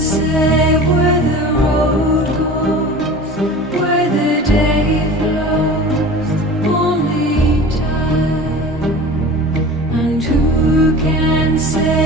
say where the road goes, where the day flows, only time. And who can say